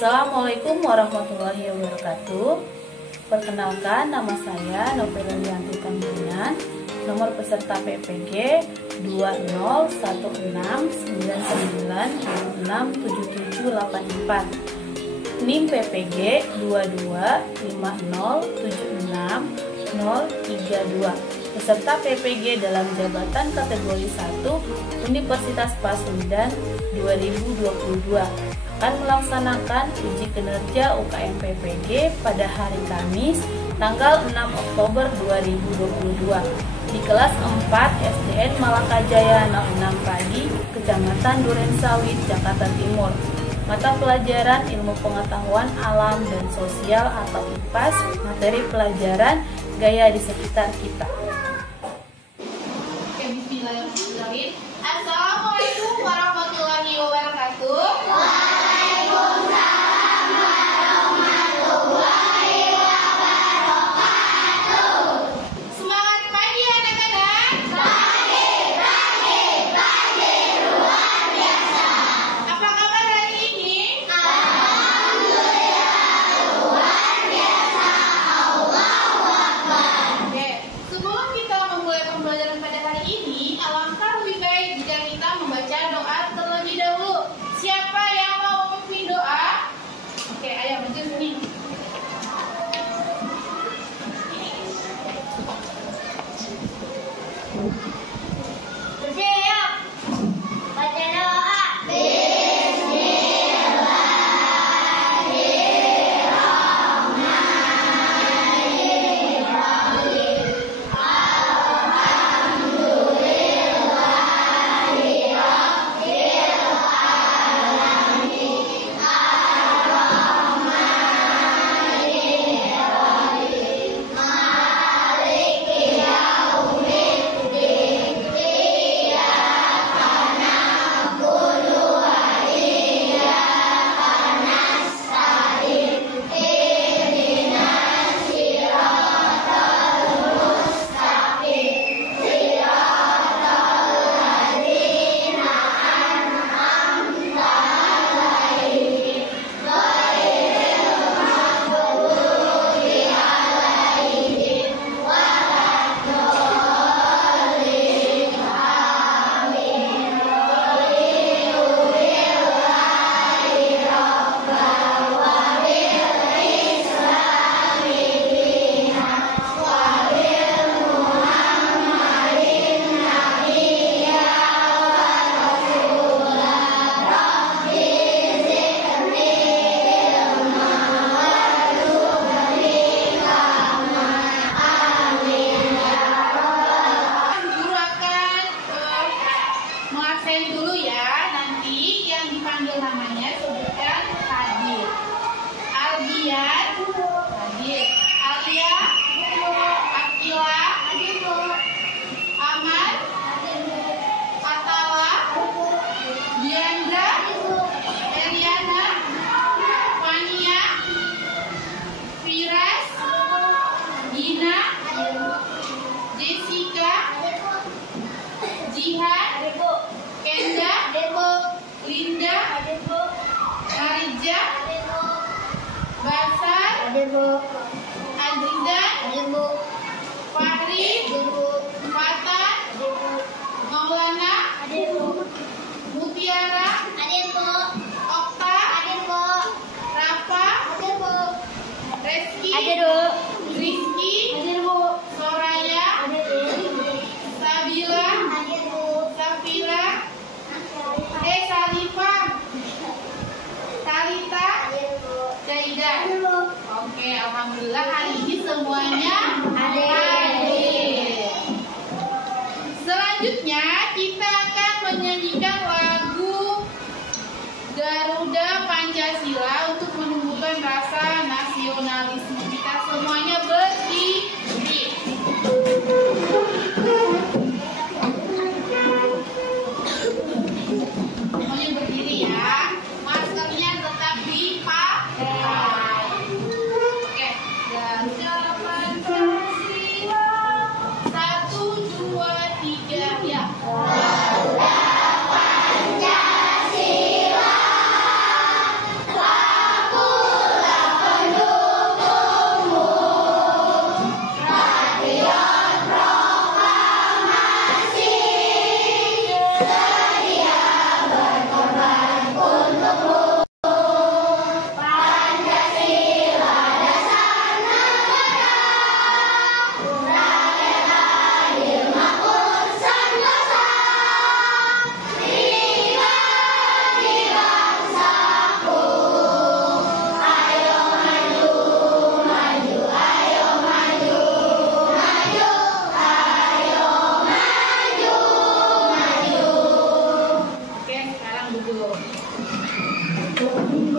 Assalamualaikum warahmatullahi wabarakatuh. Perkenalkan, nama saya Novelyanti Tambunan. Nomor peserta PPG 201699267784. NIM PPG 2250760032. Peserta PPG dalam jabatan kategori 1 Universitas Pasundan 2022 akan melaksanakan uji kinerja UKM PPG pada hari Kamis tanggal 6 Oktober 2022 di kelas 4 SDN Malakajaya 06 pagi, Kecamatan Durensawit, Jakarta Timur. Mata pelajaran Ilmu Pengetahuan Alam dan Sosial atau IPAS, materi pelajaran Gaya di Sekitar Kita. Oke, bismillahirrahmanirrahim. Assalamualaikum warahmatullahi wabarakatuh. Oke, alhamdulillah hari ini semuanya hadir. Selanjutnya kita akan menyanyikan lagu Garuda Pancasila untuk menumbuhkan rasa nasionalisme kita. Semuanya berdiri. Semuanya berdiri ya. Maskernya tetap dipakai. Oke, Garuda Pancasila.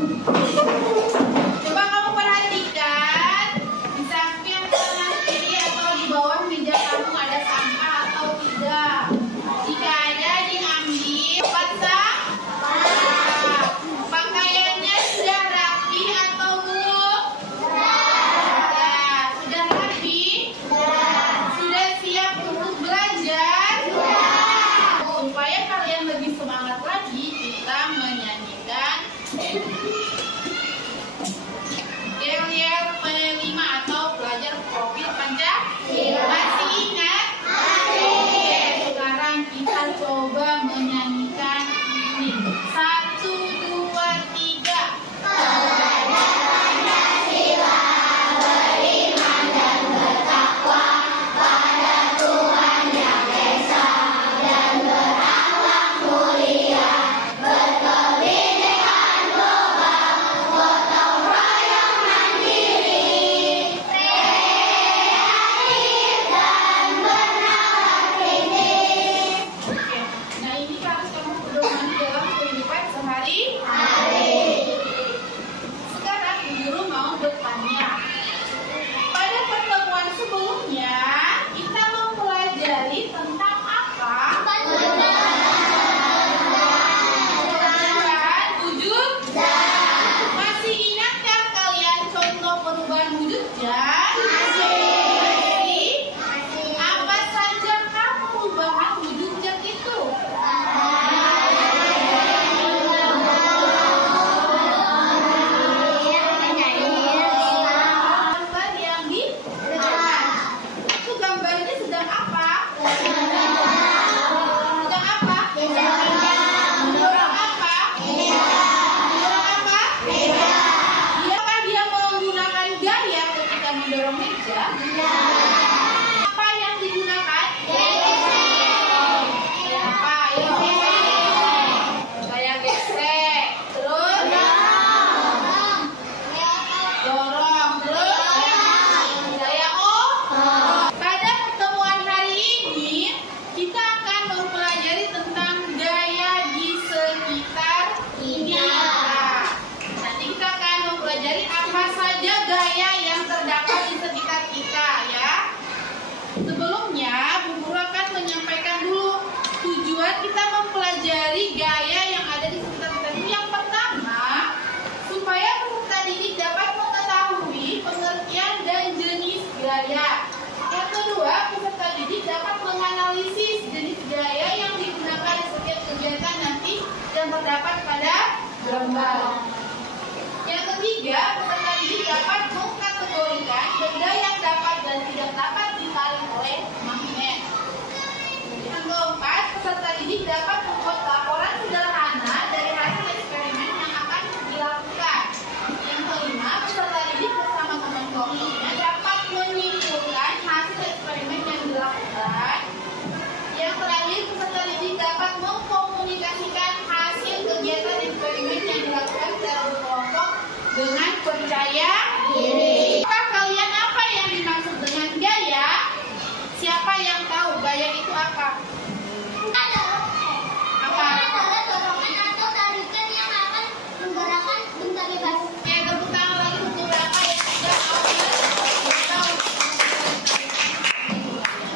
Coba kamu perhatikan di samping kanan kiri atau di bawah meja kamu ada sampah atau tidak. Jika ada, diambil. Basah? Pakaiannya sudah rapi atau belum? Sudah rapi? Sudah siap untuk belajar? Supaya kalian lebih semangat lagi, kita menyanyikan yel-yel penelima atau belajar profil Pancasila. Masih ingat? Oke, sekarang kita coba menyanyikan ini. 1, 2, 3. Nah, ini harus kamu pedomani dalam kehidupan sehari-hari. Sekarang guru mau bertanya. Pada pertemuan sebelumnya, kita mempelajari tentang apa? Perubahan wujud zat. Masih ingatkah kalian contoh perubahan wujud zat? Masih. Apa saja perubahan wujud zat itu? Gambar yang di depan. Itu gambarnya sedang apa? Sedang apa? Mendorong apa? Mendorong apa? Apakah dia menggunakan gaya ketika mendorong meja? Apa yang digunakan? Gaya apa? Ayo. Gaya gesek. Terus? Dorong. Terus? Gaya O. Pada pertemuan hari ini, kita akan mempelajari tentang gaya di sekitar kita. Nanti kita akan mempelajari apa saja gaya yang terdapat di sekitar kita, ya. Sebelumnya, Bu Guru akan menyampaikan dulu tujuan kita mempelajari gaya yang ada di sekitar kita. Yang pertama, supaya peserta didik dapat mengetahui pengertian dan jenis gaya. Yang kedua, peserta didik dapat menganalisis jenis gaya yang digunakan di setiap kegiatan nanti yang terdapat pada gambar. Yang ketiga, peserta didik dapat mengkategorikan benda yang dapat dan tidak dapat ditarik oleh magnet. Yang keempat, peserta didik dapat membuat laporan sederhana dari hasil eksperimen yang akan dilakukan. Yang kelima, peserta didik bersama teman kelompoknya dapat menyimpulkan hasil eksperimen yang dilakukan. Yang terakhir, peserta didik dapat mengkomunikasikan hasil kegiatan eksperimen yang dilakukan secara berkelompok dengan percaya diri. Apakah kalian apa yang dimaksud dengan gaya? Siapa yang tahu gaya itu apa? Apa? Dorongan atau tarikan yang akan menggerakkan benda bebas. Oke, tepuk tangan lagi untuk berapa yang sudah tahu.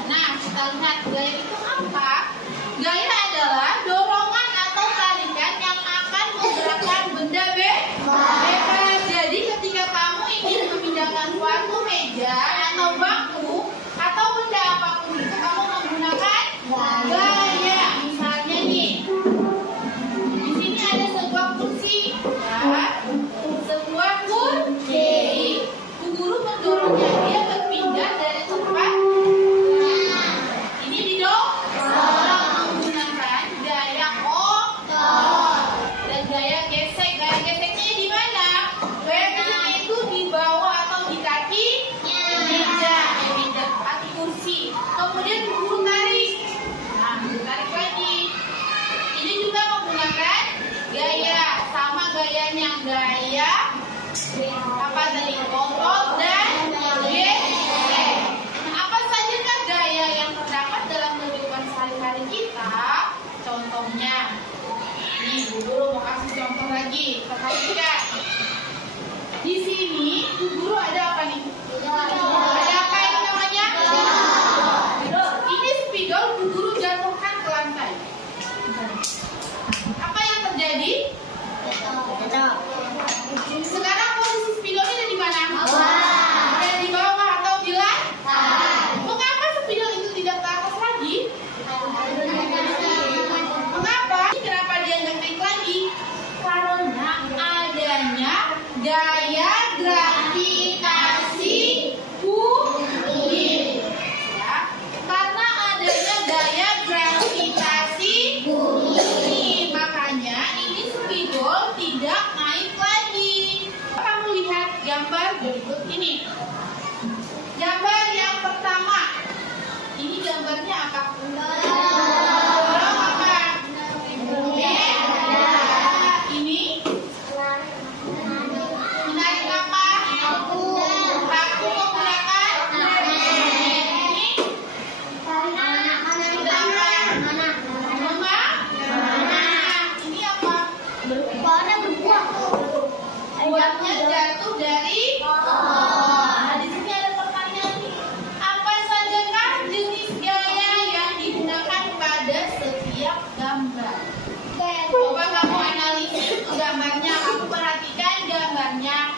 Nah, kita lihat gaya itu apa? Gaya adalah dorongan atau tarikan yang akan menggerakkan benda bebas. Jadi ketika kamu ingin memindahkan suatu meja atau bangku atau benda apapun itu, kamu menggunakan gaya. Misalnya nih, di sini ada sebuah kursi, ya. Sebuah kursi. Bu Guru mendorongnya dia berpindah dari tempat. Ini didorong menggunakan gaya otot dan gaya gesek. Gaya geseknya di mana? Gaya geseknya itu di bawah atau di kaki meja, kaki kursi. Kemudian Bu Guru tarik. Nah, tarik lagi. Ini juga menggunakan gaya, sama gayanya, gaya apa tadi? Otot dan gesek. Nah, apa saja kan gaya yang terdapat dalam kehidupan sehari-hari kita? Contohnya, nih Bu Guru mau kasih contoh lagi. Perhatikan. Di sini Bu Guru ada apa nih? Ada apa ini namanya? Ini spidol Bu Guru jatuhkan ke lantai. Apa yang terjadi? Sekarang posisi spidolnya ada di mana? Ada di bawah atau di lantai? Mengapa spidol itu tidak ke atas lagi? Mengapa? Kenapa dia nggak naik lagi? Karena adanya gaya gravitasi bumi. Ya, karena adanya gaya gravitasi bumi, makanya ini spidol tidak naik lagi. Kamu lihat gambar berikut ini. Gambar yang pertama. Ini gambarnya apa? Dorong apa? Ini menarik apa? Paku menggunakan ini apa? Ini apa? Buahnya jatuh dari Nah, di sini ada pertanyaan nih. Apa sajakah jenis gaya yang digunakan pada setiap gambar? Coba kamu analisis gambarnya, kamu perhatikan gambarnya.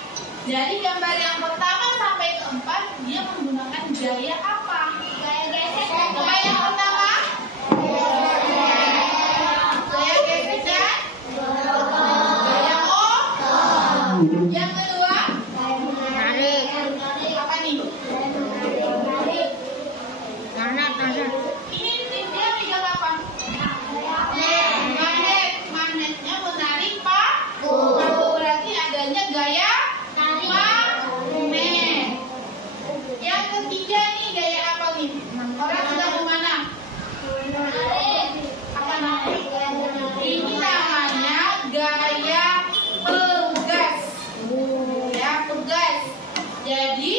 Dari gambar yang pertama sampai keempat, dia menggunakan gaya apa? Gaya gesekan. Gaya yang pertama? Gaya gesekan. Gaya O. Yang kedua? Apa nih? Ini dia pegang apa? Magnet. Magnetnya menarik paku. Berarti adanya gaya magnet. Yang ketiga nih gaya apa nih? Orang sedang kemana? Apa namanya? Ini namanya gaya pegas. Ya, pegas. Jadi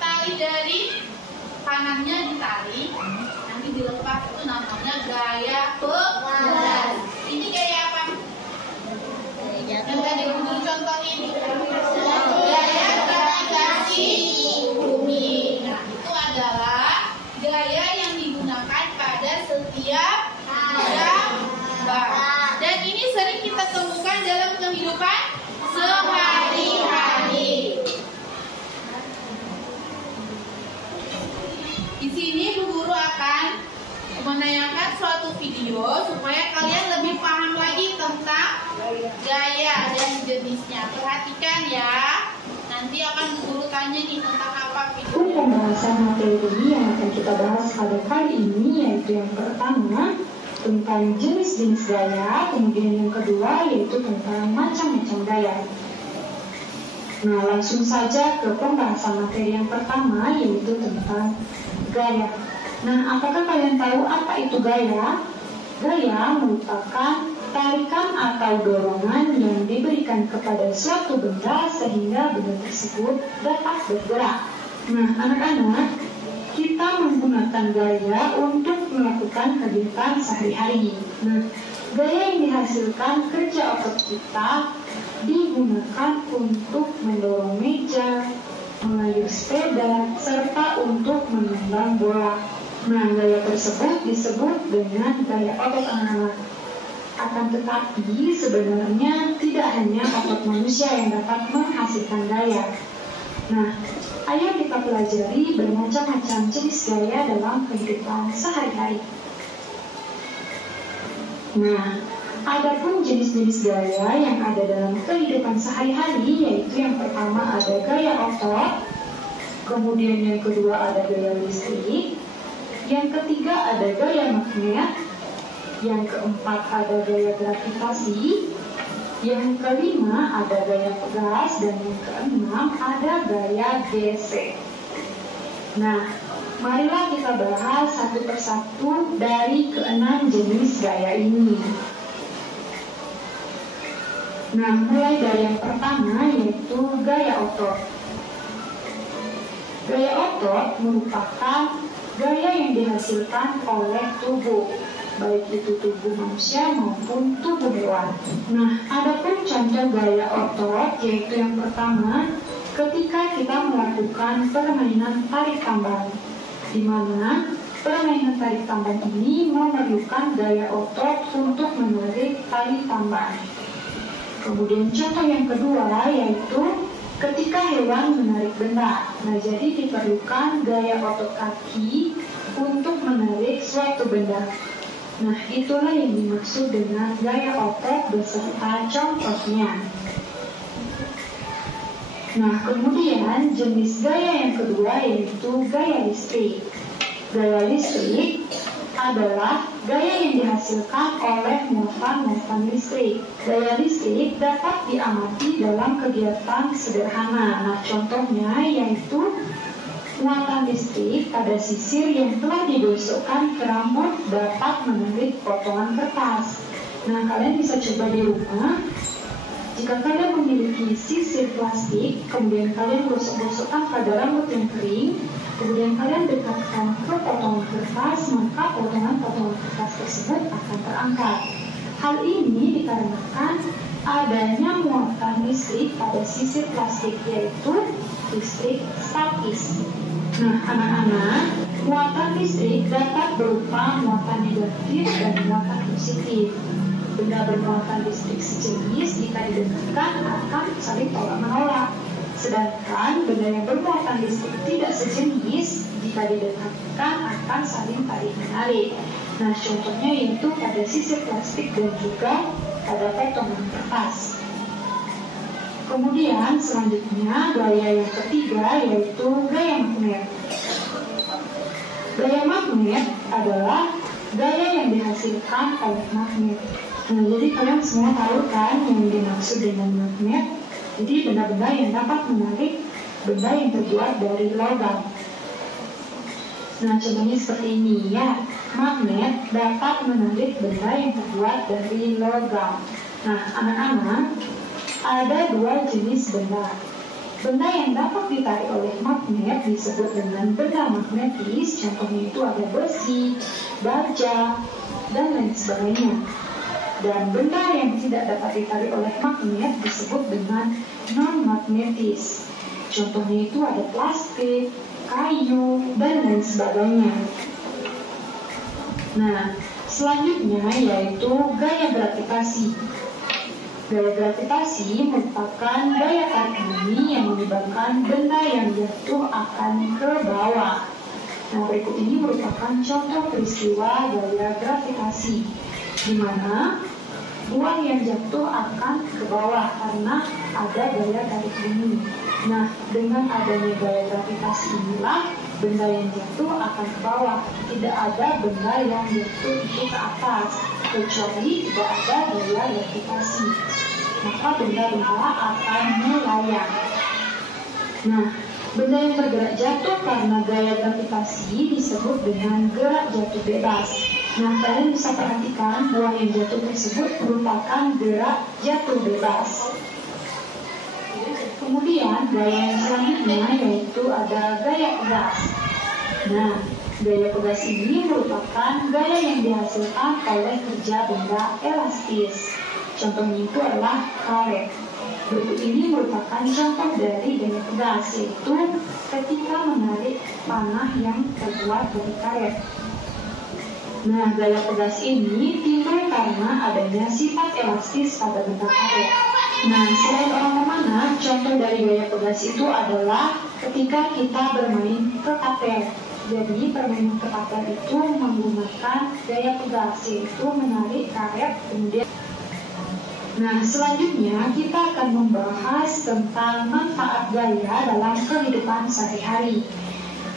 tali dari kanannya ditarik, nanti dilepas, itu namanya gaya pegas. Ini gaya apa? Yang tadi Guru contohin. Gaya gravitasi bumi. Nah, itu adalah gaya yang digunakan pada setiap gambar. Dan ini sering kita temukan dalam kehidupan sehari-hari. Di sini Bu Guru akan menayangkan suatu video supaya kalian lebih paham lagi tentang gaya dan jenisnya. Perhatikan ya. Nanti akan Bu Guru tanya nih tentang apa Untuk videonya. pembahasan materi yang akan kita bahas pada kali ini yaitu yang pertama tentang jenis-jenis gaya, kemudian yang kedua yaitu tentang macam-macam gaya. Nah, langsung saja ke pembahasan materi yang pertama yaitu tentang gaya. Nah, apakah kalian tahu apa itu gaya? Gaya merupakan tarikan atau dorongan yang diberikan kepada suatu benda sehingga benda tersebut dapat bergerak. Nah, anak-anak, kita menggunakan gaya untuk melakukan kegiatan sehari-hari. Nah, gaya yang dihasilkan kerja otot kita digunakan untuk mendorong meja, mengayuh sepeda, serta untuk menendang bola. Nah, gaya tersebut disebut dengan gaya otot anak-anak. Akan tetapi sebenarnya tidak hanya otot manusia yang dapat menghasilkan gaya. Nah, ayo kita pelajari bermacam-macam jenis gaya dalam kehidupan sehari-hari. Nah, adapun jenis-jenis gaya yang ada dalam kehidupan sehari-hari yaitu yang pertama ada gaya otot, kemudian yang kedua ada gaya listrik, yang ketiga ada gaya magnet, yang keempat ada gaya gravitasi, yang kelima ada gaya pegas, dan yang keenam ada gaya gesek. Nah, marilah kita bahas satu persatu dari keenam jenis gaya ini. Nah, mulai dari yang pertama yaitu gaya otot. Gaya otot merupakan gaya yang dihasilkan oleh tubuh. baik itu tubuh manusia maupun tubuh hewan. Nah, ada pun contoh gaya otot, yaitu yang pertama, ketika kita melakukan permainan tarik tambang, di mana permainan tarik tambang ini memerlukan gaya otot untuk menarik tali tambang. Kemudian contoh yang kedua yaitu ketika hewan menarik benda. Nah, jadi diperlukan gaya otot kaki untuk menarik suatu benda. Nah, itulah yang dimaksud dengan gaya otot beserta contohnya. Nah, kemudian jenis gaya yang kedua yaitu gaya listrik. Gaya listrik adalah gaya yang dihasilkan oleh muatan listrik. Gaya listrik dapat diamati dalam kegiatan sederhana. Nah, contohnya yaitu muatan listrik pada sisir yang telah digosokkan ke rambut dapat menarik potongan kertas. Nah, kalian bisa coba di rumah. Jika kalian memiliki sisir plastik, kemudian kalian gosok-gosokkan pada rambut yang kering, kemudian kalian dekatkan ke potongan kertas, maka potongan-potongan kertas tersebut akan terangkat. Hal ini dikarenakan adanya muatan listrik pada sisir plastik, yaitu listrik statis. Nah, anak-anak, muatan listrik dapat berupa muatan negatif dan muatan positif. Benda bermuatan listrik sejenis jika didekatkan akan saling tolak-menolak. Sedangkan benda yang bermuatan listrik tidak sejenis jika didekatkan akan saling tarik-menarik. Nah, contohnya yaitu pada sisir plastik dan juga pada potongan kertas. Kemudian selanjutnya gaya yang ketiga yaitu gaya magnet. Gaya magnet adalah gaya yang dihasilkan oleh magnet. Nah, jadi kalian semua tahu kan yang dimaksud dengan magnet? Jadi benda-benda yang dapat menarik benda yang terbuat dari logam. Nah, contohnya seperti ini ya. Magnet dapat menarik benda yang terbuat dari logam. Nah, anak-anak, ada dua jenis benda. Benda yang dapat ditarik oleh magnet disebut dengan benda magnetis. Contohnya itu ada besi, baja, dan lain sebagainya. Dan benda yang tidak dapat ditarik oleh magnet disebut dengan non-magnetis. Contohnya itu ada plastik, kayu, dan lain sebagainya. Nah, selanjutnya yaitu gaya gravitasi. Gaya gravitasi merupakan daya tarik bumi yang menyebabkan benda yang jatuh akan ke bawah. Nah, berikut ini merupakan contoh peristiwa gaya gravitasi, di mana buah yang jatuh akan ke bawah karena ada gaya tarik bumi. Nah, dengan adanya gaya gravitasi inilah benda yang jatuh akan ke bawah. Tidak ada benda yang jatuh itu ke atas, kecuali tidak ada gaya gravitasi. Maka benda-benda akan melayang. Nah, benda yang bergerak jatuh karena gaya gravitasi disebut dengan gerak jatuh bebas. Nah, kalian bisa perhatikan buah yang jatuh tersebut merupakan gerak jatuh bebas. Kemudian gaya yang selanjutnya yaitu ada gaya pegas. Nah, gaya pegas ini merupakan gaya yang dihasilkan oleh kerja benda elastis. Contohnya itu adalah karet. Berikut ini merupakan contoh dari gaya pegas, yaitu ketika menarik panah yang terbuat dari karet. Nah, gaya pegas ini timbul karena adanya sifat elastis pada benda karet. Nah, selain orang memanah, contoh dari gaya pegas itu adalah ketika kita bermain kekater. Jadi, permainan kekater itu menggunakan gaya pegas, yaitu menarik karet kemudian. Nah, selanjutnya kita akan membahas tentang manfaat gaya dalam kehidupan sehari-hari.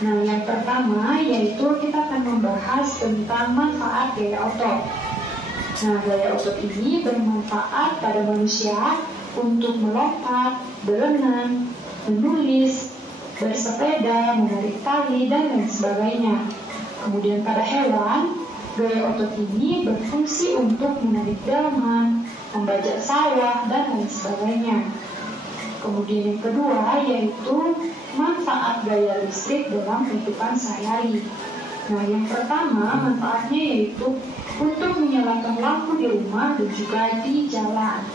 Nah, yang pertama yaitu kita akan membahas tentang manfaat gaya otot. Nah, gaya otot ini bermanfaat pada manusia untuk melompat, berenang, menulis, bersepeda, menarik tali, dan lain sebagainya. Kemudian pada hewan, gaya otot ini berfungsi untuk menarik delman, membajak sawah, dan lain sebagainya. Kemudian yang kedua yaitu manfaat gaya listrik dalam kehidupan sehari-hari. Nah, yang pertama manfaatnya yaitu untuk menyalakan lampu di rumah dan juga di jalan.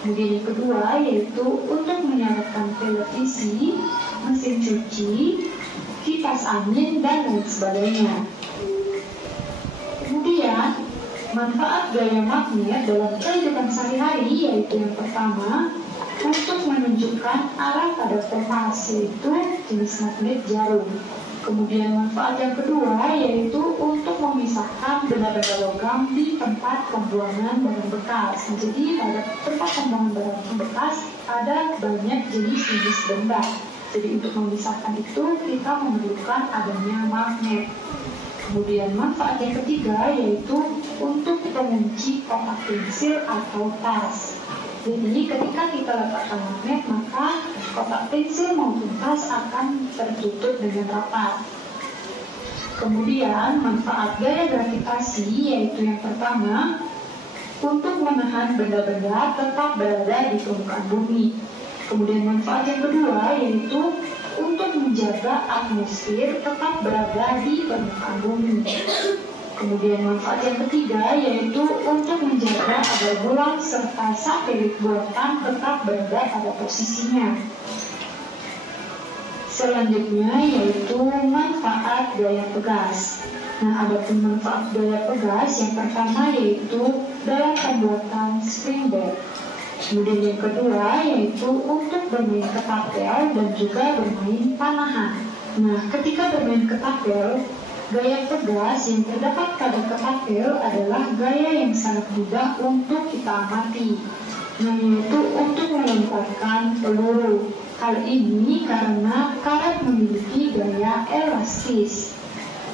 Kemudian yang kedua yaitu untuk menyalakan televisi, mesin cuci, kipas angin, dan lain sebagainya. Kemudian manfaat gaya magnet dalam kehidupan sehari-hari yaitu yang pertama untuk menunjukkan arah pada kompas, yaitu jenis magnet jarum. Kemudian manfaat yang kedua yaitu untuk memisahkan benda-benda logam di tempat pembuangan barang bekas. Jadi pada tempat pembuangan barang bekas ada banyak jenis-jenis benda. Jadi untuk memisahkan itu kita memerlukan adanya magnet. Kemudian manfaat yang ketiga yaitu untuk mengunci kotak pensil atau tas. Jadi ketika kita letakkan magnet, maka kotak pensil maupun tas akan tertutup dengan rapat. Kemudian manfaat gaya gravitasi yaitu yang pertama untuk menahan benda-benda tetap berada di permukaan bumi. Kemudian manfaat yang kedua yaitu untuk menjaga atmosfer tetap berada di permukaan bumi. Kemudian manfaat yang ketiga yaitu untuk menjaga agar bulan serta satelit buatan tetap berada pada posisinya. Selanjutnya yaitu manfaat gaya pegas. Nah, ada pun manfaat gaya pegas yang pertama yaitu dalam pembuatan spring bed. Kemudian yang kedua yaitu untuk bermain ketapel dan juga bermain panahan. Nah, ketika bermain ketapel, gaya pegas yang terdapat pada ketapel adalah gaya yang sangat mudah untuk kita amati, yaitu untuk melemparkan peluru. Hal ini karena karet memiliki gaya elastis.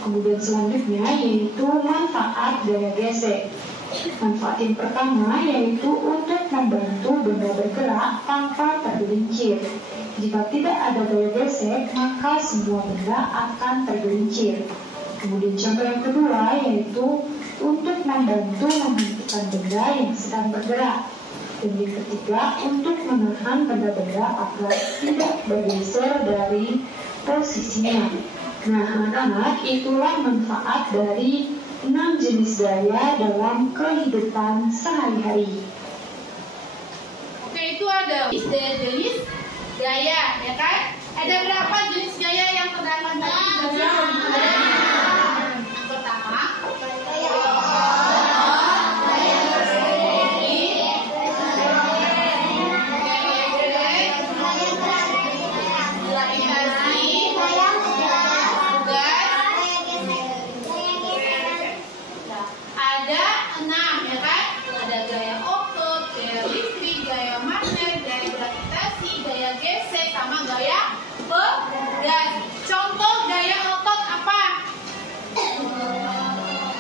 Kemudian selanjutnya yaitu manfaat gaya gesek. Manfaat yang pertama yaitu untuk membantu benda bergerak tanpa tergelincir. Jika tidak ada gaya gesek, maka semua benda akan tergelincir. Kemudian contoh yang kedua yaitu untuk membantu menghentikan benda yang sedang bergerak. Dan yang ketiga untuk menahan benda-benda agar tidak bergeser dari posisinya. Nah, anak-anak, itulah manfaat dari 6 jenis gaya dalam kehidupan sehari-hari. Oke, itu ada jenis gaya, ya kan? Ada berapa jenis gaya yang terdapat tadi? Yang pertama, ada 6, ya kan? Ada gaya otot, gaya listrik, gaya magnet, gaya gravitasi, gaya gesek, sama gaya pegas. Contoh gaya otot apa?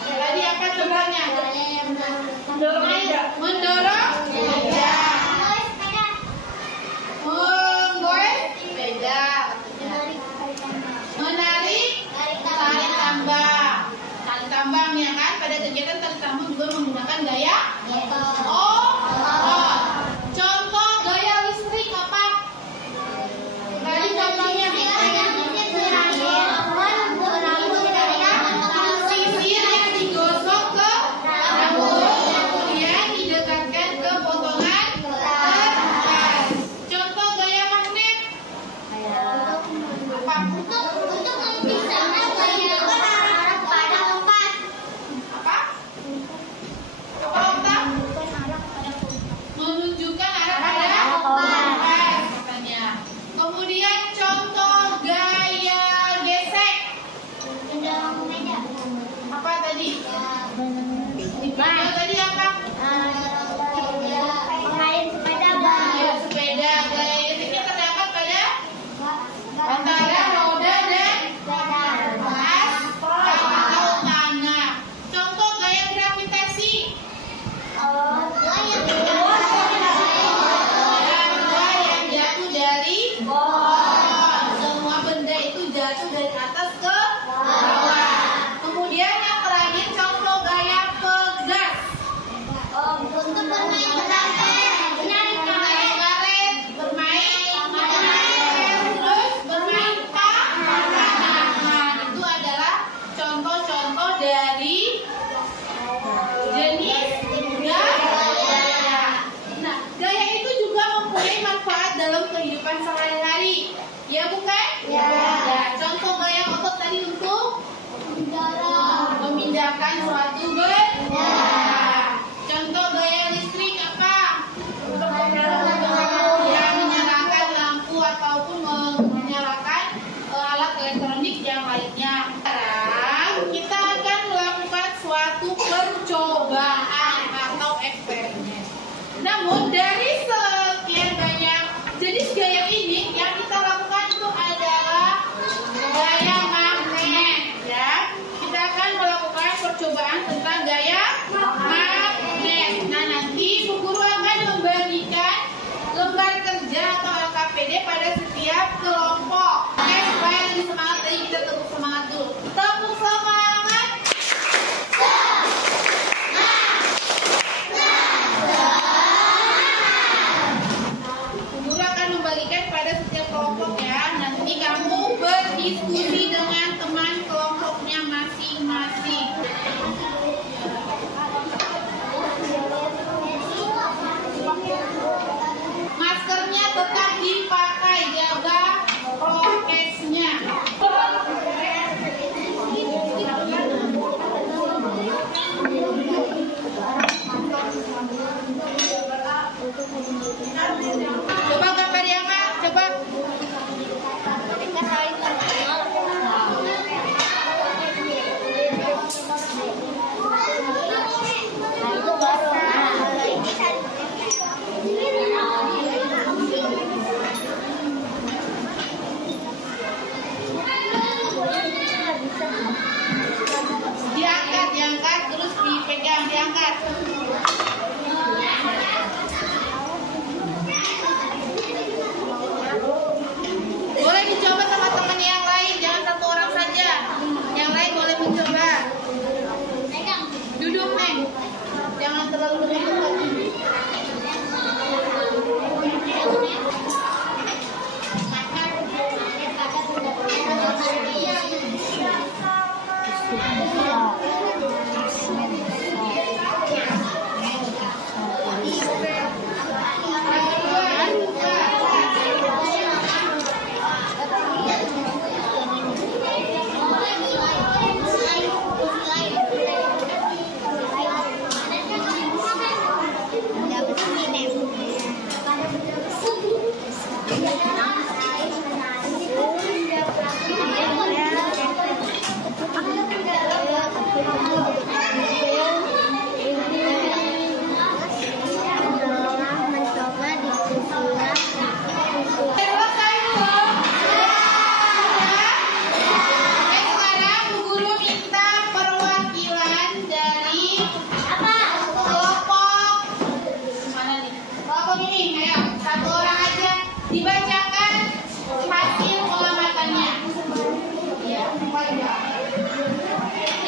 Tadi apa contohnya? Mendorong meja. Menggoes sepeda. Menarik tali tambang. Tali tambang, ya kan? Pada kegiatan tali tambang juga menggunakan gaya otot. Contoh gaya listrik apa? Tadi contohnya sisir yang digosok ke rambut, kemudian didekatkan Coba gambar yang A, coba. Diangkat, terus dipegang, diangkat. Boleh dicoba sama teman yang lain, jangan satu orang saja. Yang lain boleh mencoba. Duduk, Neng. Jangan terlalu dekat. Dibacakan hasil pengamatannya.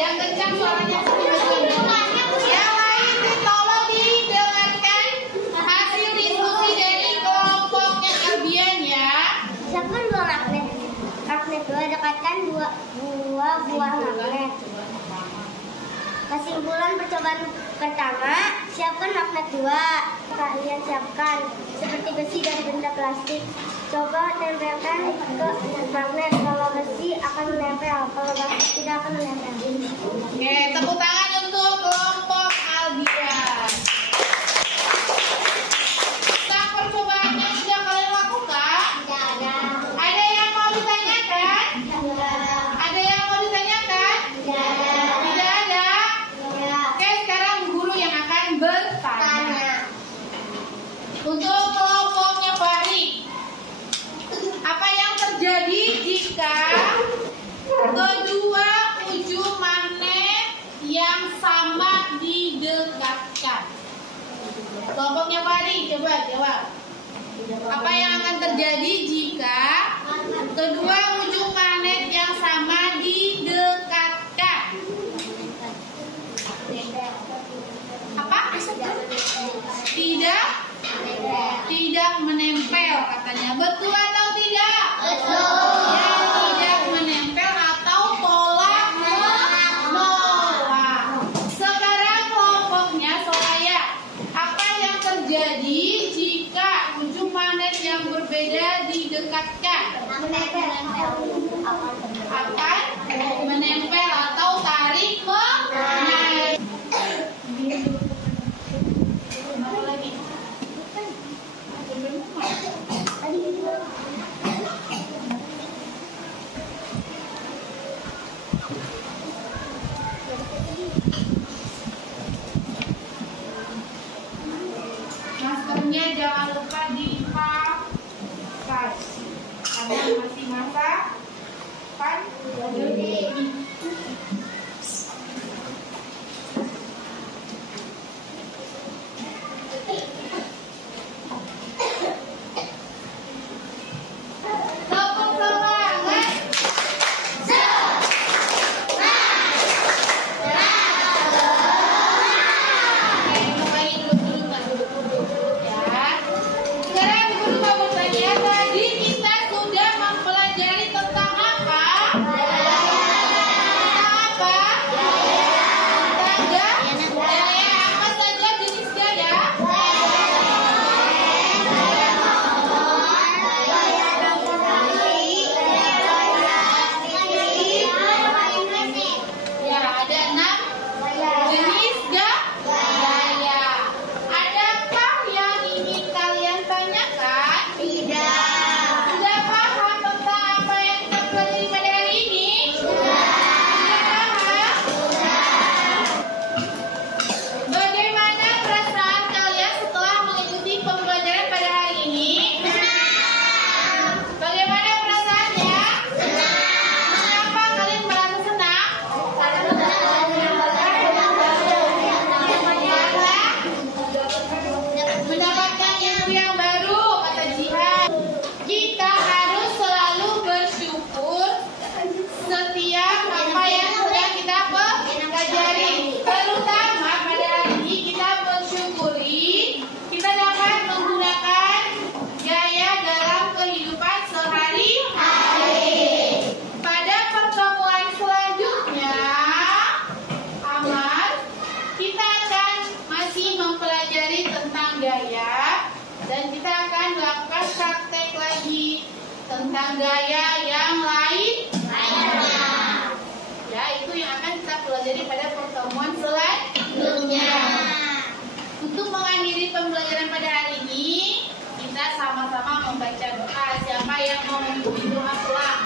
Yang kencang suaranya. Yang lain tolong didengarkan hasil diskusi dari kelompoknya Albian ya. Siapkan dua magnet. Magnet dua, dekatkan dua buah magnet. Kesimpulan percobaan pertama, siapkan magnet 2. Kalian siapkan seperti besi dan benda plastik. Coba tempelkan ke magnet. Kalau besi akan menempel, kalau plastik tidak akan menempel. Oke, tepuk tangan untuk kelompok Albian. Nah, percobaannya sudah kalian lakukan? Tidak. Ada yang mau ditanyakan? Ada yang mau ditanyakan? Tidak ada. Oke, sekarang guru yang akan bertanya. Untuk kelompoknya Fahri, apa yang terjadi jika kedua ujung magnet yang sama didekatkan? Kelompoknya Fahri, coba jawab. Apa yang akan terjadi jika kedua ujung magnet yang sama didekatkan? Apa? Tidak menempel katanya. Betul atau tidak? Betul. Yang tidak menempel atau tolak menolak. Sekarang kelompoknya Soraya. Apa yang terjadi jika ujung magnet yang berbeda didekatkan? Akan menempel atau tarik menarik. Maskernya jangan lupa dipakai karena masih masa pandemi. tentang gaya yang lainnya. Ya, itu yang akan kita pelajari pada pertemuan selanjutnya. Untuk mengakhiri pembelajaran pada hari ini, kita sama-sama membaca doa. Siapa yang mau mengikuti doa pulang?